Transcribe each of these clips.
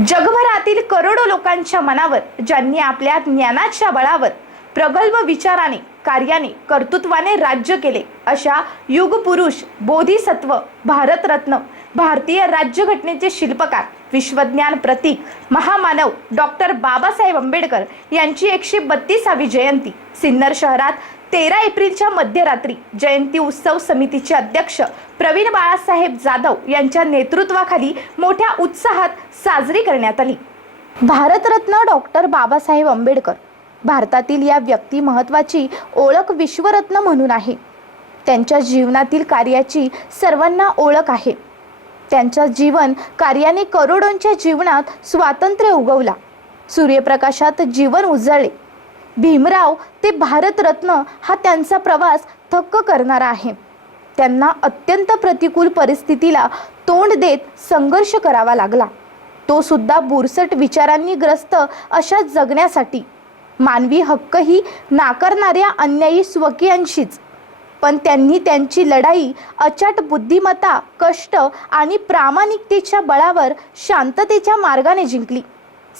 जगभरातील करोडो लोकांच्या मनावर ज्यांनी आपल्या ज्ञानाच्या बळावर प्रगल्भ विचाराने कार्याने कर्तृत्वाने राज्य केले अशा युगपुरुष बोधिसत्व भारतरत्न भारतीय राज्यघटनेचे शिल्पकार विश्वज्ञान प्रतीक महामानव डॉक्टर बाबासाहेब आंबेडकर यांची एकशे बत्तीसावी जयंती सिन्नर शहरात तेरा एप्रिलच्या मध्यरात्री जयंती उत्सव समितीचे अध्यक्ष प्रवीण बाळासाहेब जाधव यांच्या नेतृत्वाखाली मोठ्या उत्साहात साजरी करण्यात आली. भारतरत्न डॉक्टर बाबासाहेब आंबेडकर भारतातील या व्यक्ती महत्वाची ओळख विश्वरत्न म्हणून आहे. त्यांच्या जीवनातील कार्याची सर्वांना ओळख आहे. त्यांच्या जीवन कार्याने करोडोंच्या जीवनात स्वातंत्र्य उगवला. सूर्यप्रकाशात जीवन उजळले. भीमराव ते भारतरत्न हा त्यांचा प्रवास थक्क करणारा आहे. त्यांना अत्यंत प्रतिकूल परिस्थितीला तोंड देत संघर्ष करावा लागला. तो सुद्धा बुरसट विचारांनी ग्रस्त अशा जगण्यासाठी. मानवी हक्कही नाकारणाऱ्या अन्यायी स्वकीयांशीच. पण त्यांनी त्यांची लढाई अचाट बुद्धिमत्ता कष्ट आणि प्रामाणिकतेच्या बळावर शांततेच्या मार्गाने जिंकली.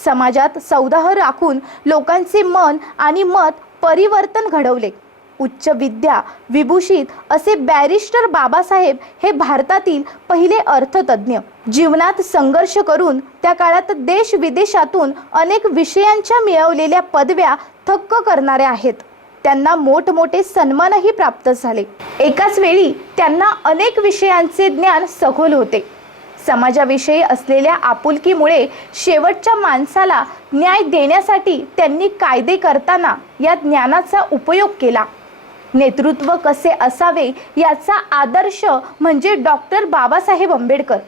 समाजात सौदाह राखून लोकांचे मन आणि मत परिवर्तन घडवले. उच्च विद्या विभूषित असे बॅरिस्टर बाबासाहेब हे भारतातील पहिले अर्थतज्ञ जीवनात संघर्ष करून त्या काळात देश विदेशातून अनेक विषयांच्या मिळवलेल्या पदव्या थक्क करणाऱ्या आहेत. त्यांना मोठमोठे सन्मानही प्राप्त झाले. एकाच वेळी त्यांना अनेक विषयांचे ज्ञान सखोल होते. समाजाविषयी असलेल्या आपुलकीमुळे शेवटच्या माणसाला न्याय देण्यासाठी त्यांनी कायदे करताना या ज्ञानाचा उपयोग केला. नेतृत्व कसे असावे याचा आदर्श म्हणजे डॉक्टर बाबासाहेब आंबेडकर.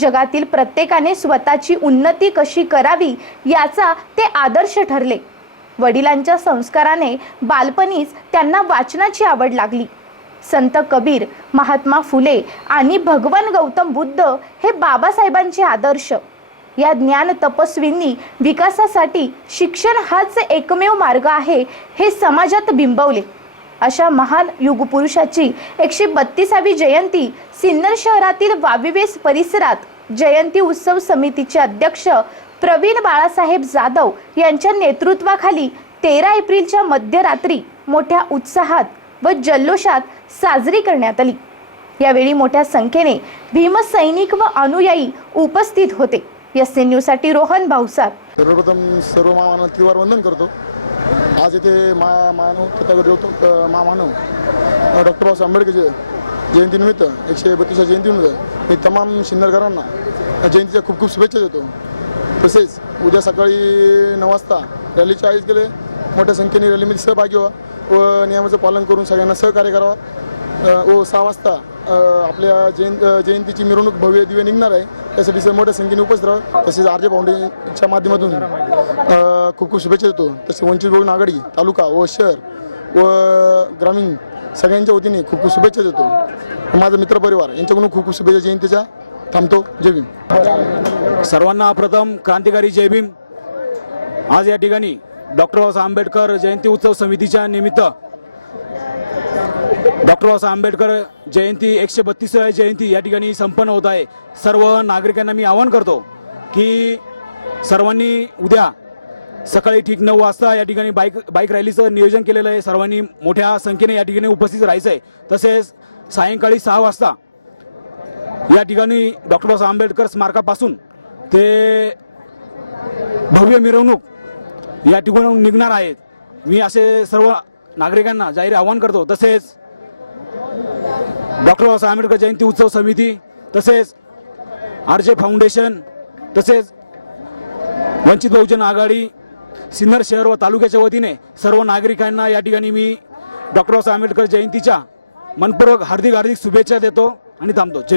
जगातील प्रत्येकाने स्वतःची उन्नती कशी करावी याचा ते आदर्श ठरले. वडिलांच्या संस्काराने बालपणीच त्यांना वाचनाची आवड लागली. संत कबीर महात्मा फुले आणि भगवान गौतम बुद्ध हे बाबासाहेबांचे आदर्श. या ज्ञान तपस्वींनी विकासासाठी शिक्षण हाच एकमेव मार्ग आहे हे समाजात बिंबवले. अशा महान युगपुरुषाची एकशे बत्तीसावी जयंती सिन्नर शहरातील वाविवेस परिसरात जयंती उत्सव समितीचे अध्यक्ष प्रवीण बाळासाहेब जाधव यांच्या नेतृत्वाखाली तेरा एप्रिलच्या मध्यरात्री मोठ्या उत्साहात व जल्लोषात साजरी करण्यात आली. यावेळी मोठ्या संख्येने भीमसैनिक व अनुयायी उपस्थित होते. एस एन न्यूजसाठी रोहन भाऊसार. सर्वप्रथम सर्व मामांना त्रिवार वंदन करतो. आज इथे मा मानव तथागत होतो डॉक्टर बाबासाहेब आंबेडकर जयंतीनिमित्त एकशे बत्तीसच्या जयंतीनिमित्त मी तमाम शिन्नरकरांना जयंतीच्या खूप खूप शुभेच्छा देतो. तसेच उद्या सकाळी नऊ वाजता रॅलीचे आयोजित केले मोठ्या संख्येने रॅलीमध्ये सहभागी व्हा. व नियमाचं पालन करून सगळ्यांना सहकार्य करावा. व हो, सहा वाजता आपल्या जयंत जयंतीची मिरवणूक भव्य दिव्य निघणार आहे. त्यासाठी मोठ्या संख्येने उपस्थित राहा. तसेच आरजे फाउंडेशनच्या माध्यमातून खूप खूप शुभेच्छा देतो. तसे वंचित बहुजन आघाडी तालुका व शहर व ग्रामीण सगळ्यांच्या वतीने खूप खूप शुभेच्छा देतो. माझा मित्रपरिवार यांच्याकडून खूप खूप शुभेच्छा जयंतीच्या. थांबतो. जय भीम. सर्वांना प्रथम क्रांतिकारी जय भीम. आज या ठिकाणी डॉक्टर बाबासाहेब आंबेडकर जयंती उत्सव समितीच्या निमित्त डॉक्टर बाबासाहेब आंबेडकर जयंती एकशे बत्तीस जयंती या ठिकाणी संपन्न होत आहे. सर्व नागरिकांना मी आवाहन करतो की सर्वांनी उद्या सकाळी ठीक नऊ वाजता या ठिकाणी बाईक बाईक रॅलीचं नियोजन केलेलं आहे. सर्वांनी मोठ्या संख्येने या ठिकाणी उपस्थित राहायचं आहे. तसेच सायंकाळी सहा वाजता या ठिकाणी डॉक्टर बाबासाहेब आंबेडकर स्मारकापासून ते भव्य मिरवणूक या ठिकाणून निघणार आहेत. मी असे सर्व नागरिकांना जाहीर आवाहन करतो. तसेच डॉक्टर बाबासाहेब आंबेडकर जयंती उत्सव समिती तसेच आर जे फाउंडेशन तसेच वंचित बहुजन आघाडी सिन्नर शहर व तालुक्याच्या वतीने सर्व नागरिकांना या ठिकाणी मी डॉक्टर बाबासाहेब आंबेडकर जयंतीच्या मनपूर्वक हार्दिक हार्दिक शुभेच्छा देतो आणि थांबतो. जय